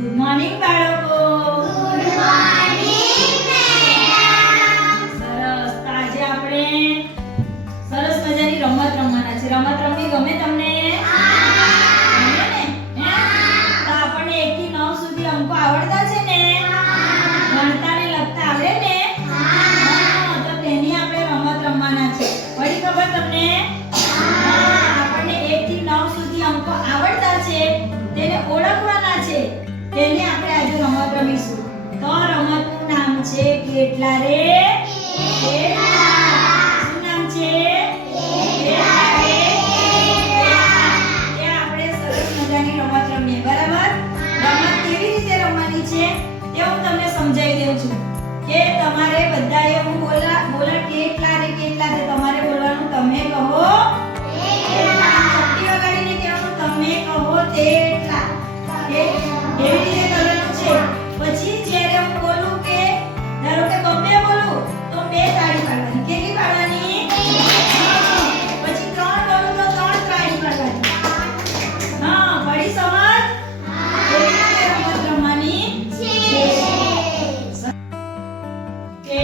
Good morning બાળકો. Good morning madam. સરસ. તો આજે આપણે સરસ મજાની રમત રમવાના છે. રમત રમવી ગમે તમને? ગમે ને? હે? તો આપણને 1 થી 9 સુધી અંકો આવડતા છે ને? ગણતા ને લખતા આવડે ને? હા. તો તેની આપણે રમત રમવાના છે. પડી ખબર તમને? આપણને 1 થી 9 સુધી અંકો આવડતા છે. તેને ઓળખવાના છે. તેને આપણે આજે રમત રમીશું. તો રમતનું નામ છે કેટલા રે કેટલા. શું નામ છે? કેટલા રે કેટલા. એ આપણે સરસ મજાની રમત રમીએ. બરાબર? રમત કેવી રીતે રમવાની છે તે હું તમને સમજાવી દઉં છું. કે તમારે બધાએ હું બોલા કેટલા રે કેટલા તે તમારે બોલવાનું. તમે કહો કેટલા. ચપટી વગાડીને કહેવાનું તમે કહો તેટલા. એવી રીતે કરવાનું છે. પછી જ્યારે હું બોલું કે ધારો કે બબ્બે બોલું તો 2 તાળી પાડવાની. કેટલી પાડવાની? 2. પછી 3 બોલું તો 3 તાળી પાડવાની. હા, પડી સમજ? એવી રીતે રમત રમવાની છે.